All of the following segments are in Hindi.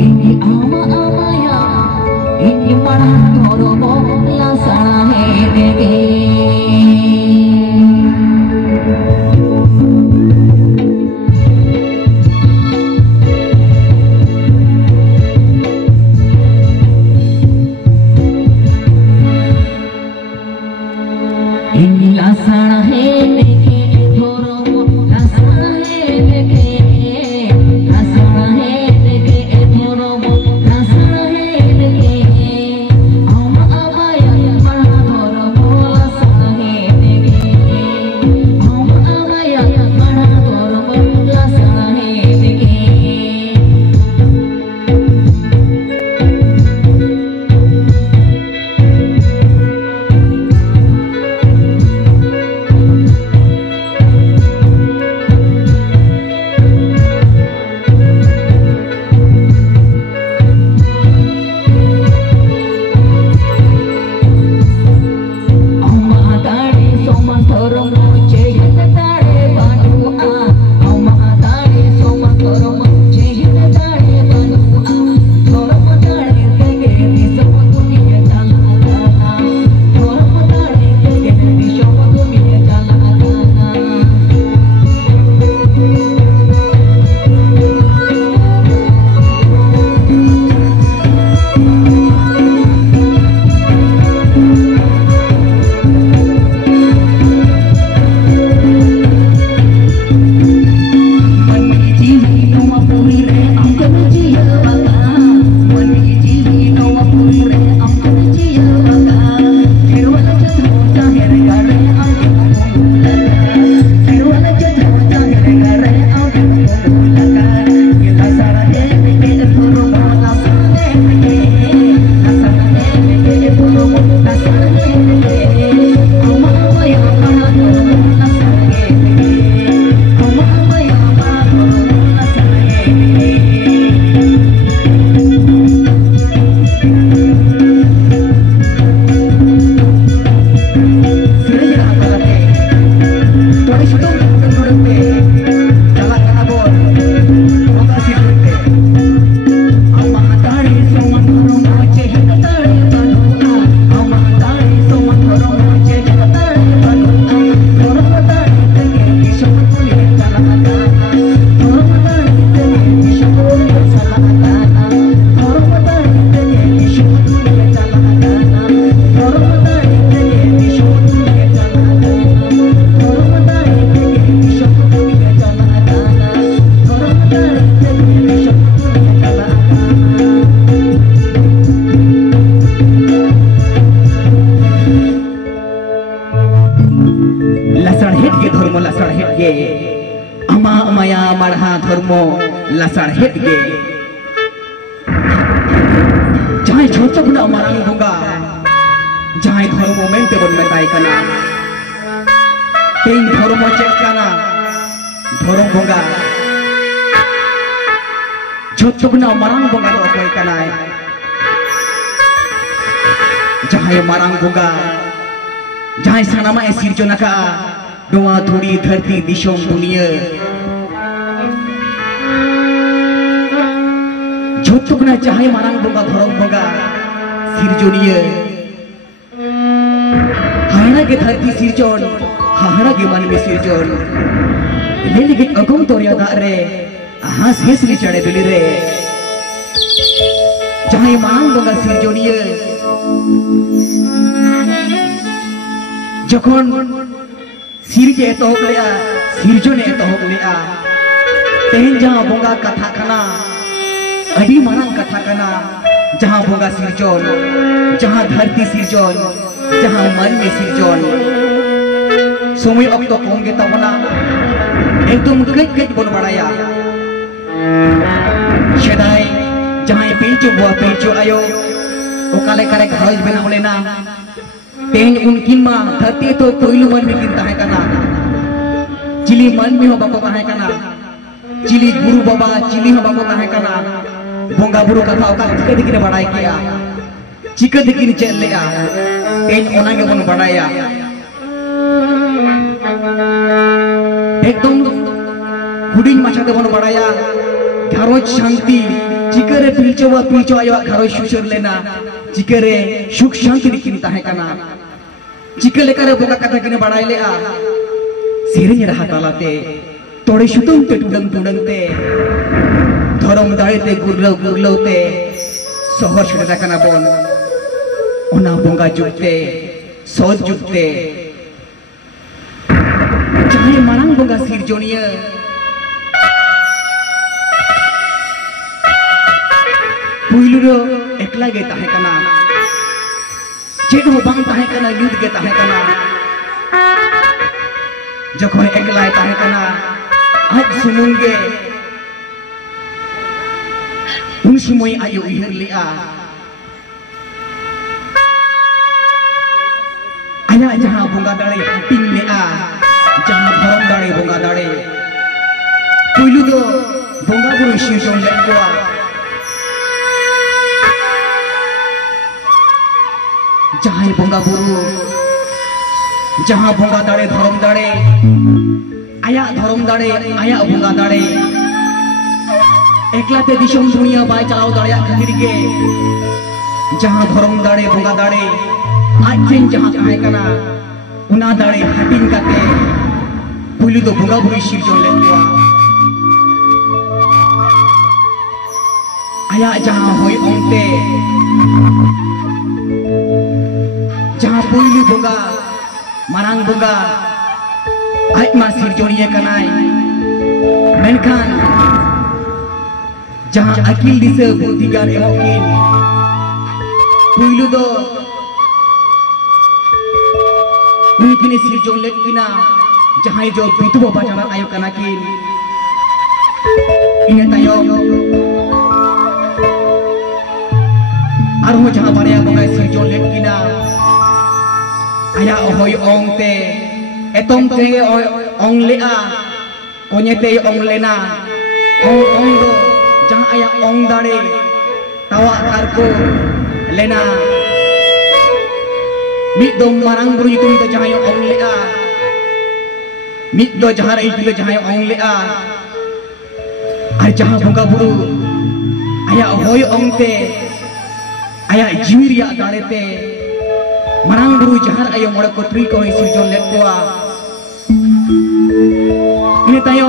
ini ama amaya ini para toromo lasana hedege ini lasana hedege toromo lasana hedege lasana hedege toromo lasana hedege ama amaya para toromo lasana hedege ama amaya para toromo lasana hedege lasarhet ge jahai chotok na marang bunga jahai dhormo mente bon metai kana tein dhormo chet kana dhorom bunga chotok na marang bunga do koi kana jahai marang bunga jahai sanama e sirjona ka doa thuri dharti dishom dunia जोतुकना चाहे मारांग बोगा धरम बोगा सिरजोनिया हाड़ा के धरती सिरजोन हाड़ा के मन में सिरजोन ले लेकिन अगम तोरिया दारे हाँ सेसरी चढ़े बिली रे चाहे मारांग बोगा सिरजोनिया जखन सिरजे तो हो गया सिरजोने तो हो गया तेन जहाँ बोगा कथा कना अड़ी मारांग कथा कना जहाँ बोगा सिरजोन जहाँ धरती सिरजोन जहाँ मन में सिरजोन समय अक्तो कोंगे तबना एकदम कच बोल बड़ाया शेदाई जहाँ पेंचो बुआ पेंचो आयो ओकाले करे घाज बना लेना तेन उनकिन मा धरती तो कोइलु मन में किन ताहे कना चिली मन में हो बाको ताहे कना चिली गुरु बाबा चिली हो बाको ताहे कना बोंगा बुरु कथा ओका चिके दिकिने बड़ाई किया चिके दिकिने चल लेया तेन ओना के बन बड़ाया एकदम हुडिंग माछाते बन बड़ाया घरोज शांति चिकरे पिलचो आयो घरो सुसर लेना चिकरे सुख शांति किन ताहे कना चिके लेकर बोका कथा किन बड़ाई ले आ सेरेंग रहा तालाते तोड़े सुतुम ते टुडंग ते धरम दाड़े ते गुरलो ते सहर छड़ा कना बोन ओना बोंगा जुगते सोज जुगते चाहे मांग बोंगा सिरजोनिया पुइलुरो एकला गे ताहे कना चेड हो बांग ताहे कना युद्ध गे ताहे कना जखन एकला ताहे कना आज सुमुंगे उन समय आयो उहर लिया आया जहां बोंगा दाड़े हटिंग लिया जहां धरम दाड़े बोंगा दाड़े पुइलु दो बोंगा बुरु सिरजोन लेकोआ जहां बोंगा बुरु जहां बोंगा दाड़े धरम दाड़े आया धरम दाड़े आया बोंगा दाड़े एकलाते दिशम दुनिया बाय चलाव दाड़े खातिर के जहां धरम दाड़े बोंगा दाड़े आज दिन जहां ताहे कना उना दाड़े हटिन काते पुइलु दो बोंगा बुरु सिरजोन लेकोआ आया जहां होय ओंते जहां पुइलु बोंगा मारांग बोंगा आज मा सिरजोनिया कनाय मेनखान जहां अकिल दिसे बुद्धि ज्ञान एमोकिन पुइलु दो उनकिन सिरजोन लेकिना जहां जो बितबो बाजारा आयो कना किन इने तायो आरो जहां बारिया बोंगा सिरजोन लेकिना आया होय ओंते एतों ते ओंग लेआ कोनेते ओंग लेना ओंग दो जहां आया ओंग दाड़े तावा कार को लेना मिद दो मारांग बुरु युतुम तो जहां ओंग लेआ मिद दो जहां रे इतु जहां ओंग लेआ आर जहां बोंगा बुरु आया होय ओंगते आया जीविरिया दाड़े ते मारांग बुरु जहां आयो मोड़ को ट्री को सिरजोन लेकोआ इने तायो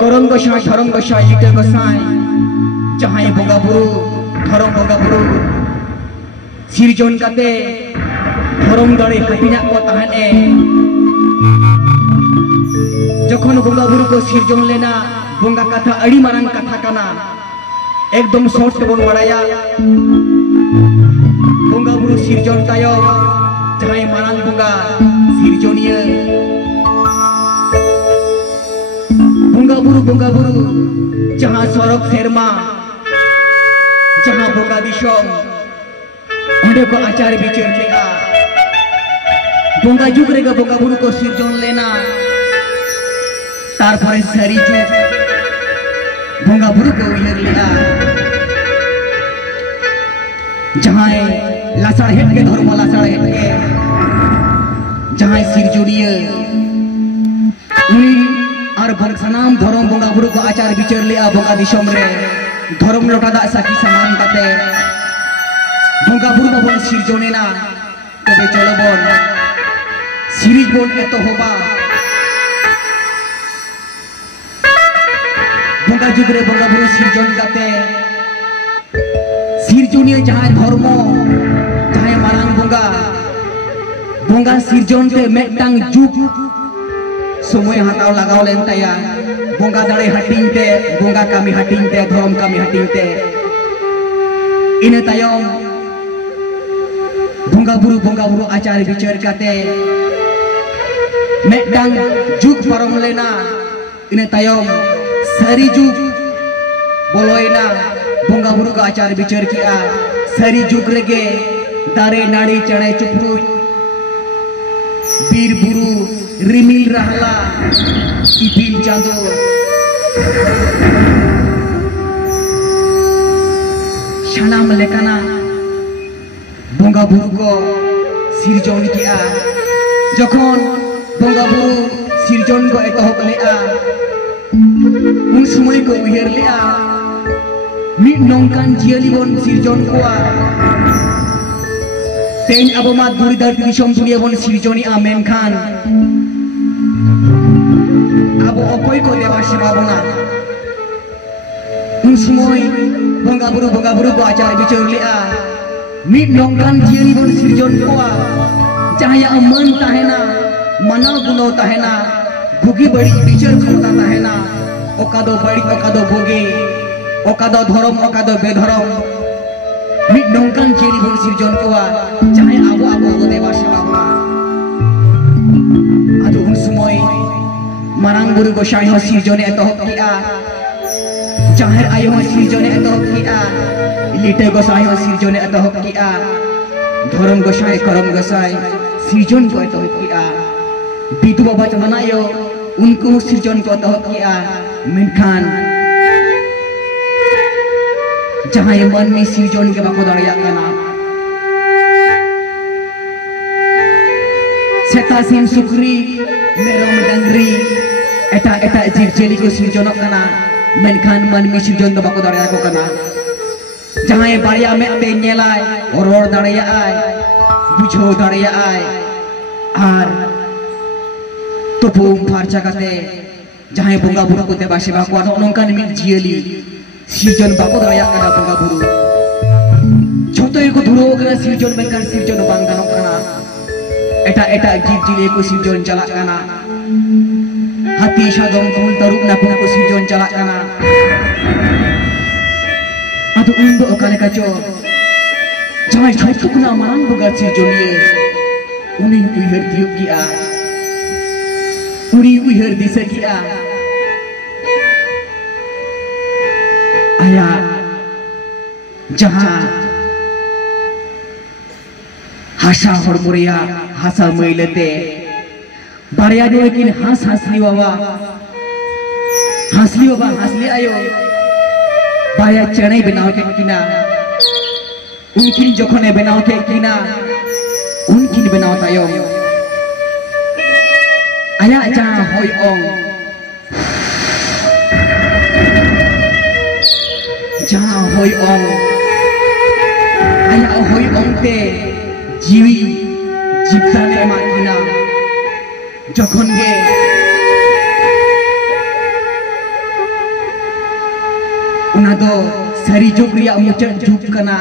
करम गोसाई धरम गोसाई जिते गोसाई जहां बोंगा बुरु धरम बोंगा बुरु सिरजोन काते धरम दाड़े हटिना को ताहने जखन बोंगा बुरु को सिरजोन लेना बोंगा कथा अड़ी मारांग कथा कना एकदम शॉर्ट से बोन बड़ाया बोंगा बुरु सिरजोन तायो जहां मारांग बोंगा सिरजोनिया बोंगा बुरु जहां सरक सेरमा जहां बोंगा दिशम ओंडे को आचार विचार लेगा बोंगा जुग रेगा बोंगा बुरु को सिरजोन लेना तार परे सारी जुग बोंगा बुरु को उहर लेगा जहां लासाड़ हेट के धर्म लासाड़ हेट के जहां सिरजोनिया उनी और सनाम धरम बोंगा बुरु को आचार विचार लिया बोंगा दिशम रे धरम लोटा दा साकी समान काते बोंगा बुरु बाबन सिरजोनेना तबे चलो बोन सिरिज बोन के तो होबा बोंगा जुगरे बोंगा बुरु सिरजोन काते सिरजोनिया जहां धर्म जहां मारांग बोंगा बोंगा सिरजोन ते मेटांग जुग समय हटाव लगाव लेन ताया बोंगा दाड़े हटिंग ते बोंगा कामी हटिंग ते धरम कामी हटिंग ते इने तायम बोंगा बुरु आचार विचार काते मेटांग जुग परम लेना इने तायम सारी जुग बोलोइना बोंगा बुरु का आचार विचार किया सारी जुग रेगे दारे नाड़ी चढ़े चुपरू बीर बुरु रिमिल रहला इपिल चांदो शानाम लेकाना बोंगा बुरु को सिरजोन किया जखन बोंगा बुरु सिरजोन को एतहब लेआ उन समय को उहर लेआ mid nongkan jiali bon sirjon koa ten abo ma duri dar disom dunia bon sirjoni amen khan abo okoy ko dewa sewa bona un sumoy bonga buru ko acara bicara lea mid nongkan jiali bon sirjon koa cahaya aman tahena manaw gunaw tahena bugi bari bicar khota tahena okado bari okado boge okado dhorom okado bedhorom mid nongkan jiali bon sirjon koa cahaya abo ko dewa sewa bona adu un sumoy marang buru gosai ho sirjone etohop ki'a jahar ayo ho sirjone etohop ki'a lite gosai ho sirjone etohop ki'a dhorom gosai korom gosai sirjon ko etohop ki'a bidu baba chandana yo unku sirjon ko etohop ki'a menkhan jahay manmi sirjon ke bako dareya kana seta sim sukri merom dangri eta jili ko sirjonok kana menkhan manmi sirjon do bako dareya ko kana jahay bariya me te nyelai ror dareya ai bujho dareya ai ar topum pharcha kate jahay bonga buru ko te base ba ko nongkan mi jili sirjon bako dareya kana bonga buru joto ko dhuro kana sirjon menkhan sirjon bang ganok kana eta jib jili ko sirjon jalak kana hati sadom kul taruk naku ko sirjon jalak kana adu indo okale kaco jangan chotu kuna marang boga sirjon ye unin uihar diuk kia uni uihar disa kia aya jahan hasa hormuria hasa meilete barya do kin hasli baba hasli ayo barya chenai benaw ke kina unkin jokhone benaw ke kina unkin benaw tayo aya ja hoi ong aya hoi ong te jiwi jiptane makina jokhon ge una do sari jug riya muchan jug kana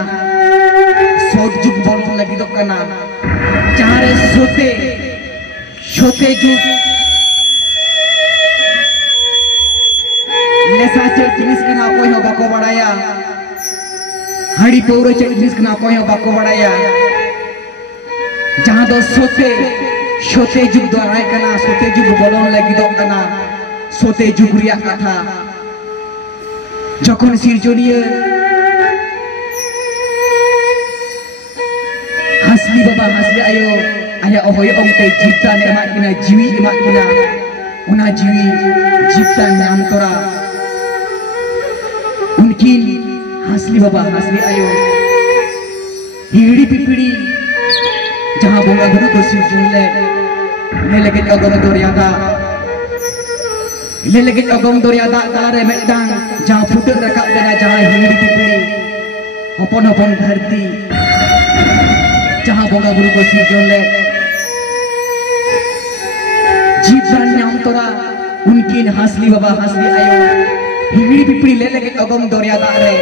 sod jug bolon lagi do kana jahare sote jug nesa che jinis kana koi ho bako badaya hari paura che jinis kana koi ho bako badaya जहाँ दो सोते जुग द्वाराय कना सोते जुग बोलों लगी दो कना सोते जुग रिया कथा जखन सिरजोनिया hasli baba hasli ayo aya ohoy ongte jipta ne emak kina jiwi emak kina una jiwi jipta nyam tora unkin hasli baba hasli ayo hiri pipidi जहाँ बोंगा गुरु को सिरजोन ले लेकिन अगम दोरियादा तारे मेडang जहाँ फुटन रकाब देना जहाँ हिड़ी पिपड़ी अपन धरती जहाँ बोंगा गुरु को सिरजोन ले जीवन नाम तोरा उनकिन हासली बाबा हासली आयो हिड़ी पिपड़ी ले लेकिन अगम दोरियादा रे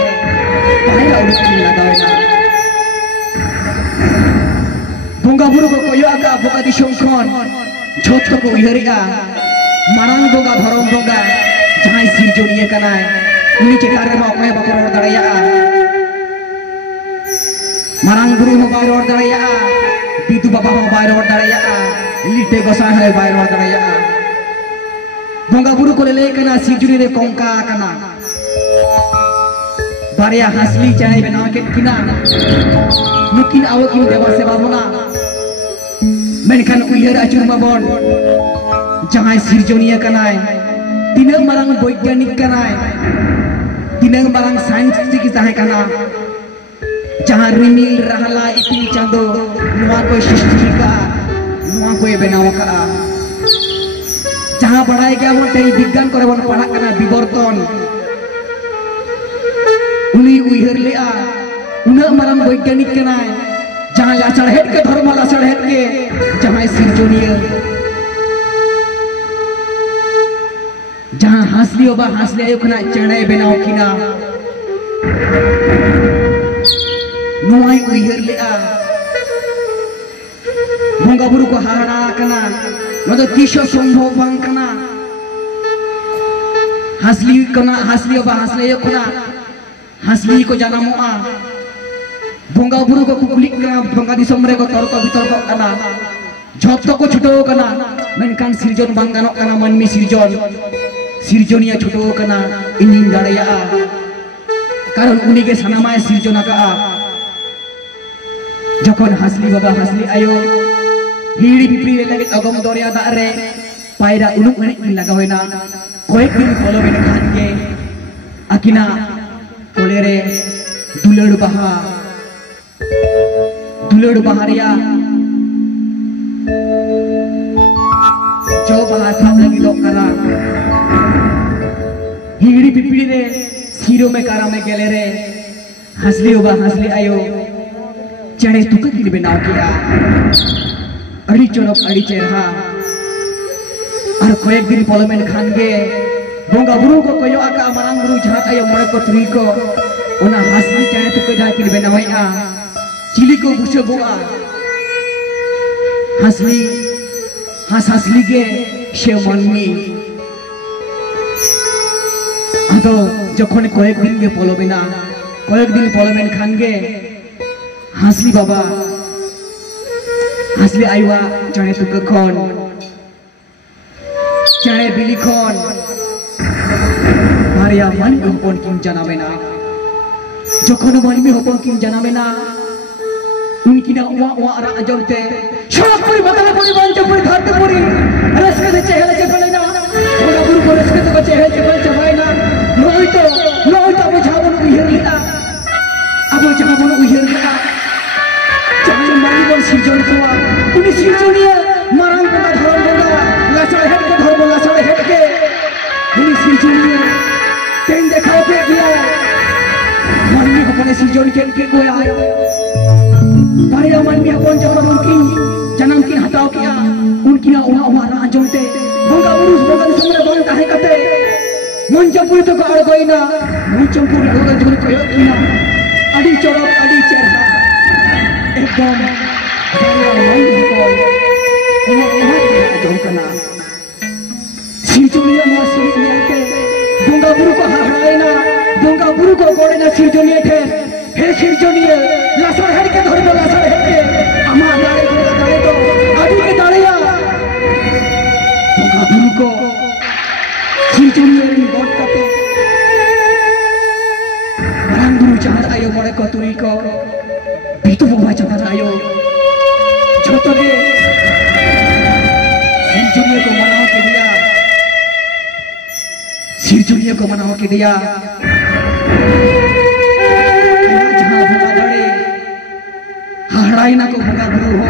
पाया उनकिन लगावेना बोंगा बुरु को कोयोगा बोगा दिसोम खन झोतो को उयहरिगा मारांग बोगा धरम बोगा जहां सिरजोनिया कनाय उनी चेतान रे अकय बको रोड दाड़ाया मारांग बुरु हो बाय रोड दाड़ाया बिदु बाबा हो बाय रोड दाड़ाया लिटे गोसाय है बाय रोड दाड़ाया बोंगा बुरु को ले कना सिरजोनी रे कोंका कना बारिया हासली चाय बनाव के किना mungkin awak ini dewa sewa mona menkhan uihar acur mabon jangan sirjonia kanai tinang marang boigyanik kanai tinang marang saintistik tahe kana jangan rimil rahala ipil chando nuwa koy shistika nuwa koy benaw ka jangan badai ke amon tei bigyan kore bon padhak kana biborton uni उयहर लेआ उना माराम वैज्ञानिक कनाय जहां लाचड़हेट के धर्म लाचड़हेट के जहां सिरजोनिया जहां हासली ओबा हासली आयो खना चेणे बनाव किना नोय उयहर लेआ बंगा बुरु को हारा कना नदो तीसो संभव बांग कना हासली ओबा हासली आयो खना हासली को जानामोआ बंगा बुरु को कुकुलिक कना बंगा दिसम रे को तर्क बितर्क कना झोतो को छुटो कना मेनकान सिरजन बांग गानोक कना मनमी सिरजोनिया छुटो कना इनिन दाड़ेया कारण उनी के सनामाय सिरजोना का जखन हासली बाबा हासली आयो हिड़ी पिपड़ी लगे अगम दरिया दारे पायरा उनुक एने लगावेना कয়েক दिन फॉलो में खान के अकिना कोलेरे दुलड़ बहारिया जो बहा साफ लगी दो करा हिड़ी पिपड़ी रे सिरो में कारा में गेले रे हासली ओबा हासली आयो चढ़े तुकत की बनाव किया अड़ी चोरक अड़ी चेहरा और कয়েক दिन पॉलिमेंट खान गे बंगा बुरु को कयो आका मांग बुरु जहां आयो मरे को तुरी को ओना हासली चढ़े तुकत जाय की बनावया चिली को बुसे बोआ हासली के से मनमी आदो जखन कয়েক दिन गे पॉलिमेंट खान गे हासली बाबा हासली आईवा चढ़े तुक खन चढ़े बिली खन मारिया मन हपन किन जानामेना जखन मनमी हपन किन जानामेना उनकिना उवा उवा रा अजमते शोकपुरी बदला पुरी बंचपुरी धरतीपुरी रसके से चेहरे चेपलेना बंगा बुरु को रसके से चेहरे चेपल चबाइना नोई तो अब झाबन उयहर लिया अब झाबन उयहर लिया चाहे मारी बन सिरजन कोआ उनी सिरजनिया मारांग को धरम बोला लाचड़ हेड के धरम लाचड़ हेड के उनी सिरजनिया तेन देखाओ पे गया मनमी अपने सिरजन के कोया पारिया मनमी अपन जब उनकी जन्म की हटाओ किया उनकी ना उमा राजोंते बंगा बुरु बंगा समरे बंग काहे कते मंचपुरी तो गाड़ गई ना मंचपुरी लोगन जो कयो किना अड़ी चोरक अड़ी चेहरा एकदम पारिया मन को जोकना सिरजोनिया मा सिरजोनिया के बंगा बुरु को हाराए ना बंगा बुरु को गोड़े ना सिरजोनिया के हे सिरजोनिया लासड़ हेड के धर दो लासड़ हेड के अमा दाड़े को अड़ी के दाड़िया बंगा बुरु को सिरजोनिया री गोट कते मारांग बुरु चाहत आयो मरे को तुई को बीतो बाबा चाहत आयो छोटो के सिरजोनिया को मनाओ के दिया जहां भंगा गड़े हाड़ाई ना को भंगा गुरु हो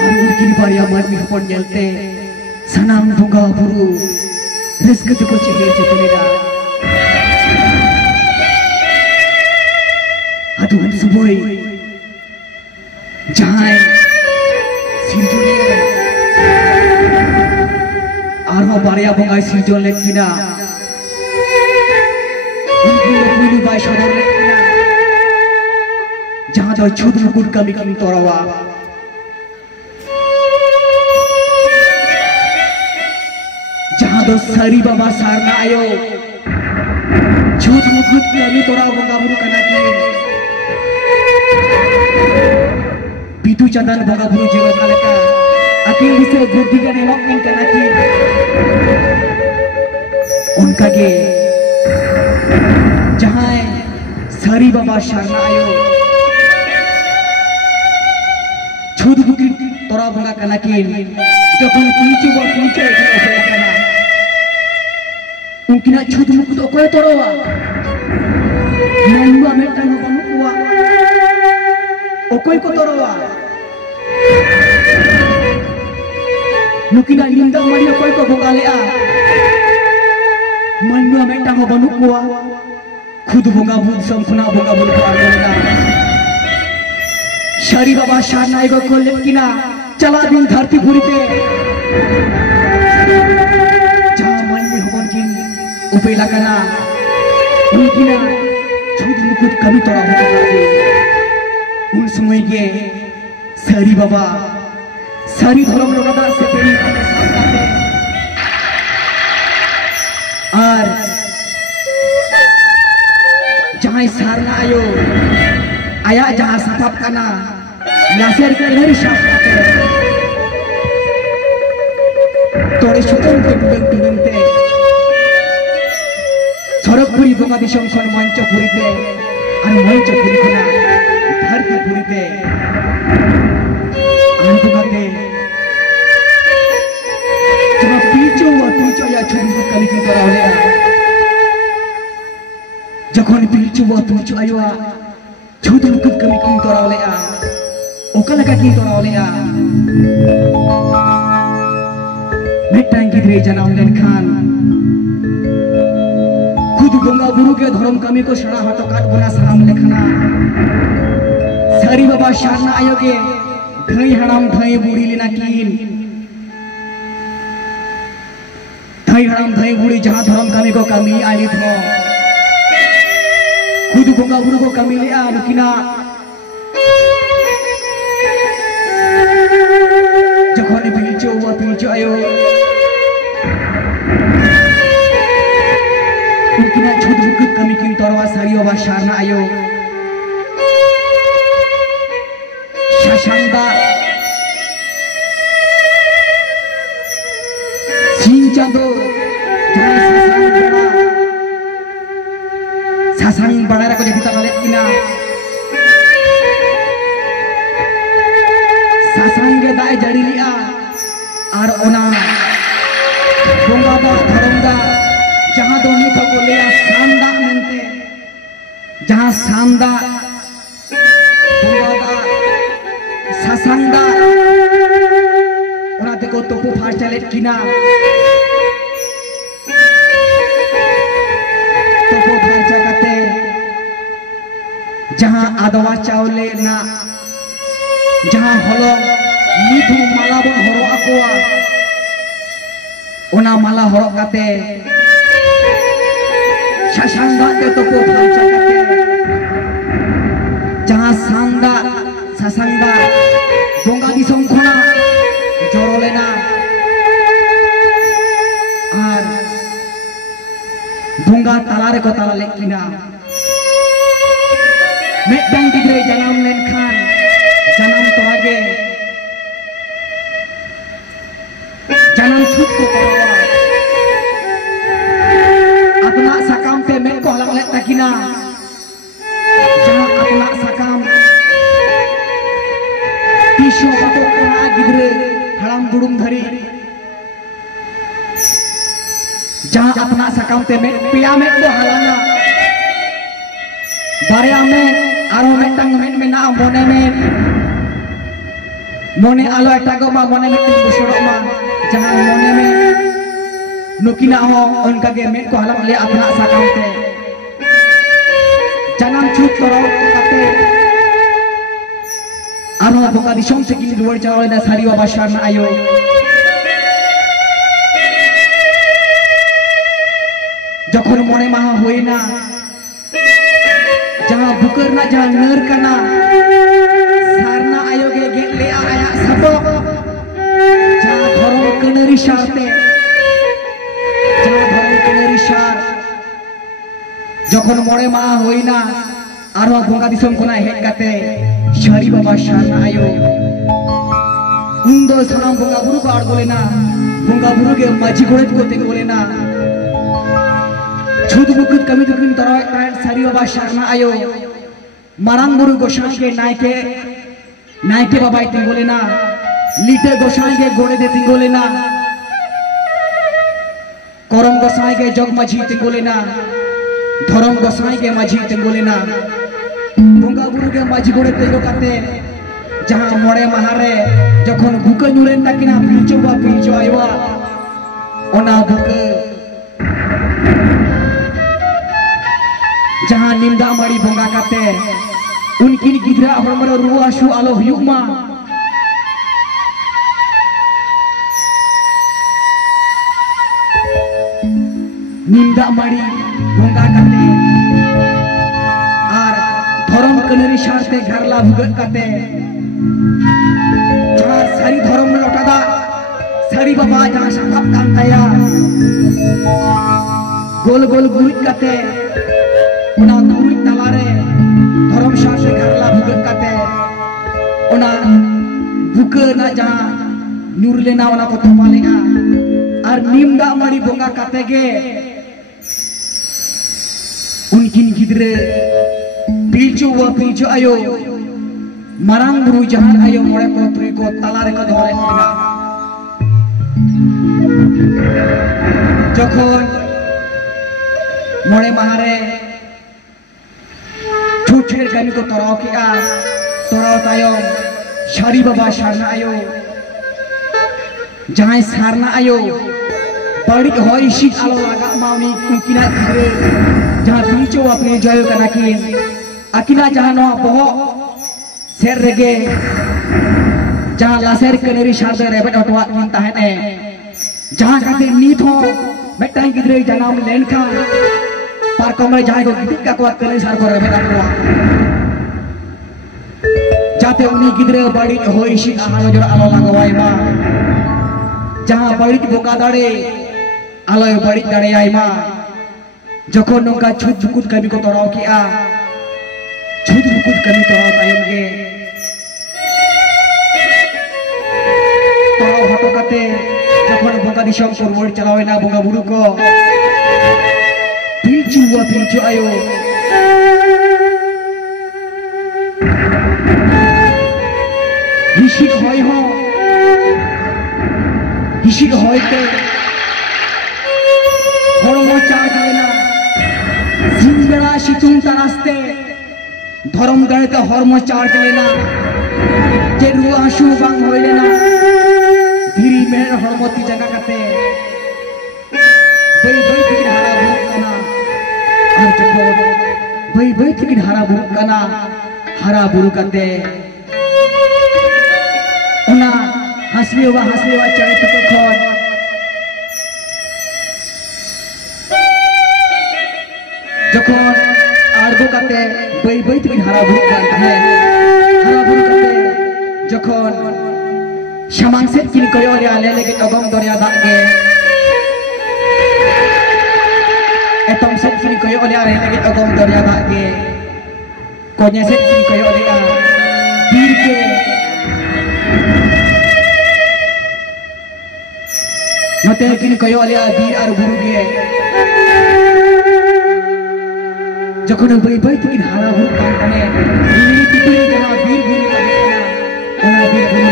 और उनकी बारिया मन में हपन जलते सनाम भंगा गुरु रिस्क को चेहरे चलेगा अदुन सुबोई जहां सिरजोनिया आरो बारिया बंगाई सिरजोन लेकिना उनकी पुली बाई सदर लेकिना जहां दो छुद मुकुट कमी कमी तोरावा जहां दो सारी बाबा सारना आयो छुद मुकुट कमी तोरावा बंगा बुरु कना की बीतू चंदन बंगा बुरु जीवन कालेका अकेले से बुद्धि का ने मौका कना की उनका के जहां सारी बाबा शरण आयो छुद बुकी तोरा बंगा कना की जखन पीछे कना उनकिना छुद मुक तो कोय तोरवा नंबा मेटा न बनुवा ओकोय को तोरवा नुकिना निंदा मारिया कोई को भोगा ले आ मानना मेटा हो बनु कुआ खुद बोंगा बुद संखना बोंगा बुद को आगोना शरी बाबा शारनाई को खोले किना चला दिन धरती पूरी पे जहाँ मन में हो किन उपेला करना उनकी ना छूट मुकुट कभी तोड़ा होता है उन समय के शरी बाबा शरी धर्म लोगों से प्रेमी करते और जहाँ सारना आयो आया जहाँ सताप करना लासेर के नहीं शास्त्र तोड़े सुतन के टुडंग ते सरकपुरी बोंगा दिशम खन मंच पुरीते और मंच पुरी खना धरती पुरीते आंतु करते जब पीछो या छुरी कली की तरह ले जखन पीछो आयो छुट मुकुट कमी की तरह ले ओकल का की तरह ले मिटांग गिद्रे जनाम लेन खान खुद बोंगा बुरु के धर्म कमी को सड़ा हटो काट बना सलाम लेखना शरी बाबा शारना आयो के धई हराम धई बुढ़ी लेना कीन धई हराम धई बुढ़ी जहाँ धर्म कमी को कमी आई थो खुद बोंगा बुरु को कमी ले नुकिना जखन पीछो आयो उनकिना छुट मुकुट कमी किन तोरवा शरी बाबा शारना आयो शासंदा सिंह चांदो सासांग बड़ा को jadi tak balik kina सासांग के दाए जड़ी लिया और ओना बोंगा बा धरमदा जहाँ दो निथो को लिया सांदा मेंते जहाँ सांदा बोंगा बा सासांदा ओना देखो तोपो फाड़ चले किना तोपो फाड़ चकाते जहाँ आदवा चावले ना जहाँ हलो मीठू माला बन हरो अकोआ ओना माला हरो काते शासंगा ते तोपो फाड़ चकाते जहाँ सांदा सासांगा बोंगा दिसम खना जरो लेना और बोंगा तालारे को ताला लेकिना मेटंग गिद्रे जनाम लेन खान जनाम तोरागे जनाम छूट को तोरा अपना सकाम पे मेट को हलक लेता किना जहाँ अपना सकाम पीछो बातो कना गिद्रे हड़ाम दुड़ुम धरी जहाँ अपना सकाम ते में पिया में को हलाना बारिया में आरो में टंग में ना मोने आलो एटागो मा मोने में बुसुरो मा जहाँ मोने में नुकिना हो उनका के में को हलाम ले अपना सकाम ते जनाम छूट करो काते आरो बोंगा दिसम से की दुवर चावले ना शरी बाबा शारना आयो जखन मोने माहा होइना जहाँ बुकर ना जहाँ नर कना सारना आयोगे गेले आया सबो जहाँ धर्म कनरी शारते जहाँ धर्म कनरी शार जखन मोने माहा होइना आरो बोंगा दिसम कोना हेज काते शरी बाबा शारना आयो उन्दो सनाम बोंगा बुरु को आड़गोलेना बोंगा बुरु के माझी गोड़े को तेगोलेना छुट मुकुट कमी दुकिन तरह काट शरी बाबा शारना आयो मारांग बुरु गोसाई के नायके बाबा तिंगोले ना लीटे गोसाई के गोड़े दे तिंगोले ना करम गोसाई के जग माझी तिंगोले ना धरम गोसाई के माझी तिंगोले ना बोंगा बुरु के माझी गोड़े तेगो काते जहाँ मोड़े महारे जखन भूक नुलेन ताकिना पीछो आयो ओना भूक जहां निमदा माड़ी बोंगा काते उनकिन गिदरा हरमरो रुआ आसु आलो हुयुग मा निमदा माड़ी बोंगा काते आर धर्म कनेरी सारते घरला भुगत काते जहां सारी धर्म लोटादा सारी बाबा जहां सापाब कान ताया गोल गोल गुरुज काते उना गुरुज तलारे धर्म सारते घरला भुगत काते उना बुके ना जहां न्यूर लेना उना को थपालेगा और निमदा माड़ी बोंगा काते गे उनकिन गिदरे पिलचु व पिलचु आयो मारांग बुरु जहां आयो मोड़े को तुई को तलारे को धरे होगा जखन मोड़े महारे छुछेर गामी को तोराव किया तोराव तायो शारी बाबा सारना आयो जहां सारना आयो बड़ी होई शीत आलो लगा माउनी उनकिना गिदरे जहां पिलचु अपने जयो कना की अकिना जहां नो बहो सेर रेगे जहां लासेर कनेरी सारदे रेबेट हटवा किन ताहेने जहां खाते नीत हो मेटाई गिदरे जनाम लेनखा पारकम रे जहां को गिदिक का को कनेरी सार को रेबेट हटवा जाते उनी गिदरे बड़ी होई शी आलो जर आलो लगवाई मा जहां बड़ी बोका दाड़े आलो बड़ी दाड़े आई मा जखन नोंका छुट छुकुत कमी को तोराव किया छुट छुकुत कमी तोराव तायम गे तोराव हटो काते जखन बोका दिसम को रुवाड़ चलावेना बोंगा बुरु को पिलचु व पिलचु आयो हिसिक होय हो हिसिक होयते हरमो चार्ज लेना जिंगड़ा सितुंग तरास्ते धर्म दाड़ेते हरमो चार्ज लेना जे रुआ हासु बांग होय लेना धीरी मेहर हरमो ती जगा काते बई बई तिकिन हारा बुक कना और जखन बई बई तिकिन हारा बुक कना हारा बुरु काते उना हसबेवा चाय तुको खन जखन आरगो काते बई बई तिकिन हारा बुरु कान है हारा बुरु काते जखन सामांग सेट किन कयो रे आले लेगे अगम दरिया दागे एतम सेट किन कयो रे आले लेगे अगम दरिया दागे कोन्या सेट किन कयो रे आ बीर के नते किन कयो रे आ बीर आर बुरु गे जखन बई बई तिकिन हारा बुरु कान कने बीरी तिकिन जना बीर बुरु काने ओना बीर बुरु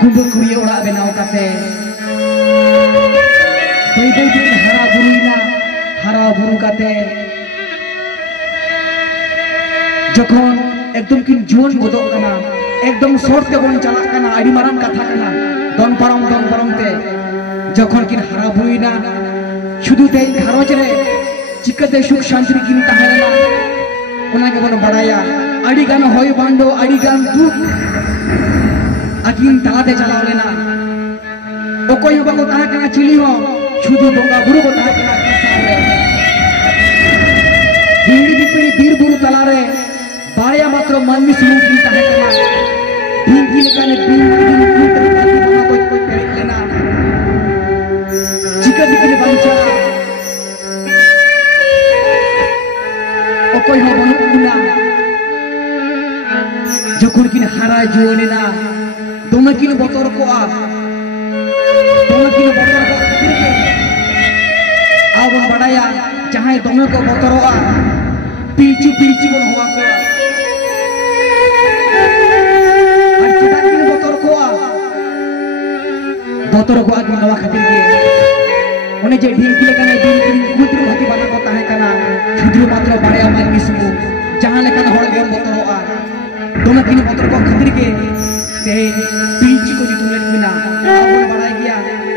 कुंभो कुड़ी ओड़ा बनाव काते बई बई तिकिन हारा बुरुइना हारा बुरु काते जखन एकदम किन जुवन बदक कना एकदम शॉर्ट ते बन चला कना आडी माराम कथा कना दन परम ते जखन किन हारा बुरुइना शुद्ध ते घरज रे चिकते सुख शांति किन ताहेना ओना के बन बड़ाया आडी गान होय बांडो आडी गान दुख अकिन तालाते चलाव लेना ओकोय बाको ताहा कना चिली हो शुद्ध बोंगा बुरु को ताहा कना सामने बीड़ी बिपड़ी बीर बुरु तलारे बाया मात्र मानवी सुमुख किन ताहा कना भिंगी लेकाने भिंगी को पेड़ लेना चिका दिकने बांचा ओकोय हो बनुना जखन किन हारा जुवनेना दोमे किन बतर को आ दोमे किन बतर को खिरके अब बड़ाया चाहे दोमे को बतर आ पिलचु पिलचु बन हुआ को और चिता किन बतर को आ नवा खातिर के ओने जे ढिंकी लेकाने ढिंकी कुत्र भाती बना को ताहे कना शुद्ध मात्र बाड़या मानवी सुमु जहां लेकान हड़ गेम बतर आ दोमे किन बतर को खातिर के ते पिलचु को जितुम लेकिना अब बड़ाय गया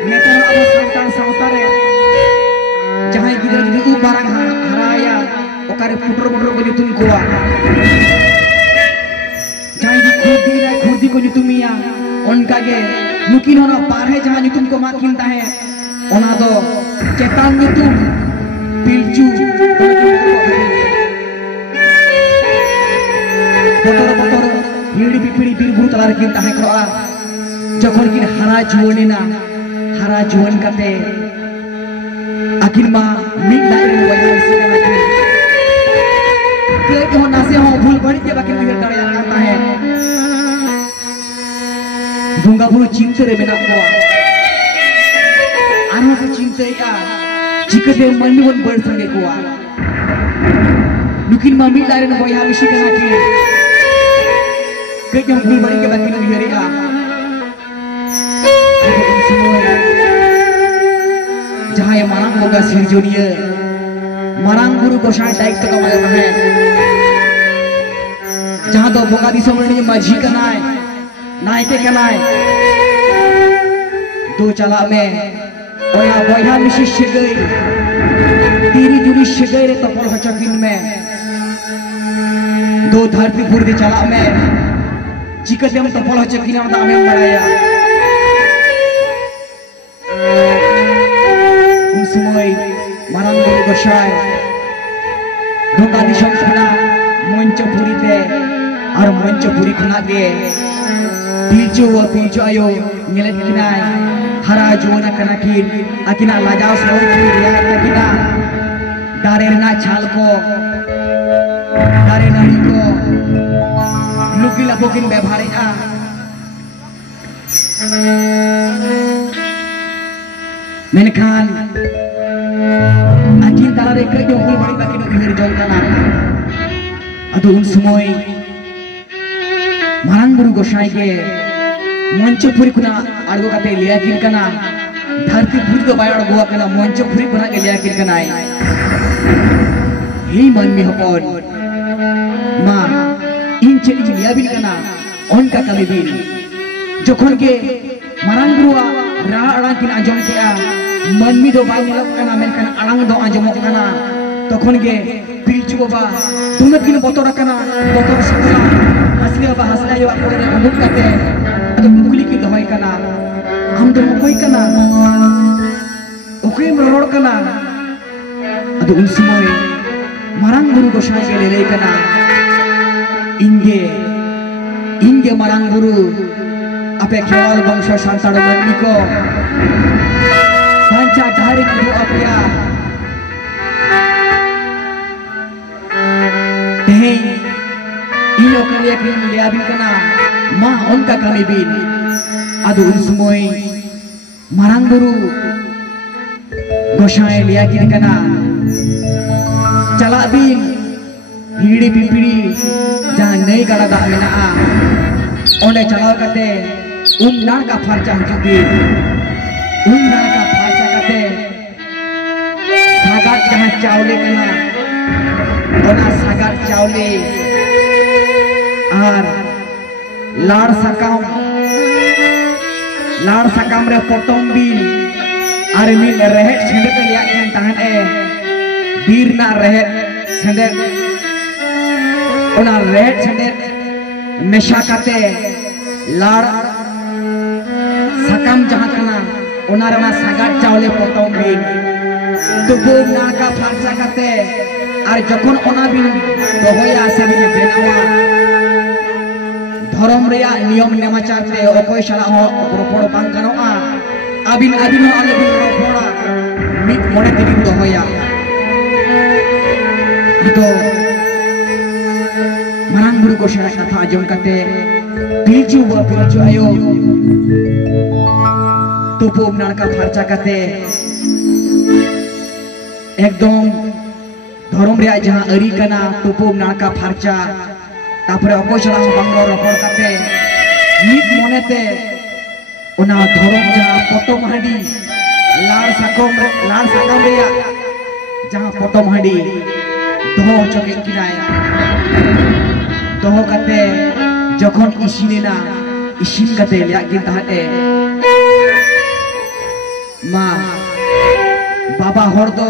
नेता अब संतान संसारे जहां गिदरा जुदी उ बारang हराया ओकारे पुटर पुटर को nyutum kuwa जहां di khudi को nyutumia onka ge nukin hono parhe जहां nyutum ko makin tahe ona do cetan nyutum pilju botor hiri pipiri bir buru talar kin tahe kroa जखन किन हरा जुवन कते आखिर मा मिट लाइन वजह से के हो नासे हो भूल बड़ी के बाकी बिगड़ दाया करता है बुंगा बुरु चिंते रे मेना को आनो को चिंते या चिकते मनवन बर संगे को नुकिन मा मिट लाइन वजह विषय के नाकी के हो भूल बड़ी के बाकी बिगड़ेगा जहां ये मारांग बोगा सिरजोनिया मारांग गुरु गोसाई दायित्व का माया है जहां तो बोगा दिसम रे माझी कनाय नायके कनाय दो चला में ओया बोया मिशी शिगई तीरी जुनी शिगई रे तपल हचकिन में दो धरती पुरदी चला में चिकदेम तपल हचकिन में दामे बड़ाया समय मारांग गुरु गोसाई ढोका दिसम खना मंचपुरी ते और मंचपुरी खना के पिलचो व पिलचो आयो नेलेत किनाय हरा जुवना कना किन आकिना लाजाव सरो रिया किना दारे ना छाल को दारे नड़ी को लुकी लापोकिन व्यवहारे आ मेनखान आखिर तालारे कई जो हुल बड़ी बाकी नोकी मेरी जौल कना अदो उन समय मारांग गुरु गोसाई के मंचपुरी कुना आड़गो काते लिया किन कना धरती पुरी तो बाय आड़गो कना मंचपुरी कुना के लिया किन कनाय हे मन में हपन मा इन चेली लिया बिन कना ओन का कमी बिन जखन के मारांग गुरुआ रा अड़ांग किन आंजम केआ मनमी दो बाय नेलक कना मेनखान अड़ांग दो आंजमक कना तखन गे पिलचु बाबा तुम किन बतर कना बतर सकला हसले बाबा हसला यो आकोरे अमुक काते अदो कुकुली की दहय कना हम दो कोई कना ओके मरोड़ कना अदो उन समय मारांग गुरु गोसाई के लेले कना इंगे मारांग गुरु आपे खेवाल वंश संतान मनमी को पंचा धारी को अपया तें इनो कलिया किन लिया बिन कना मा उनका कमी बिन अदु उन समय मारांग गुरु गोसाई लिया किन कना चला बिन हिड़ी पिपड़ी जहां नई गड़ा दा मेना ओंडे चलाव कते नार का फरचा हजूबी नार का फरचा कते सागात जहां चावले कना ओना सागात चावले आर लाड़ सकाम रे पटम बिन आर मिल रहेट छेंदे ते लिया केन ताहन ए बीर ना रहेट छेंदे ओना रहेट छेंदे मेशा कते लाड़ सकाम जहां कना ओना रे सागात चावले पटम बिन तो वो नाका फरचा कते आर जखन ओना बिन दोहया से बिन बेनावा धर्म रे नियम नेमाचार ते ओकोय साला हो रोपड़ बांग गानोआ आबिन हो आले बिन रोपड़ा मिट मोने तिबिन दोहया तो मारांग गुरु गोसाई कथा आजम कते पिलचु आयो तुपो नाका फरचा कते एकदम धर्म रे जहां अरी कना तुपो नाका फरचा तापरे अकोय साला बांगलो रोपड़ कते मिट मोनेते ओना धर्म जहां पटम हाडी लाड़ साकम रे जहां पटम हाडी दोहो चके किनाय दोहो कते जखन इसिनेना इसिन कते लिया किन ताहते मा बाबा हर दो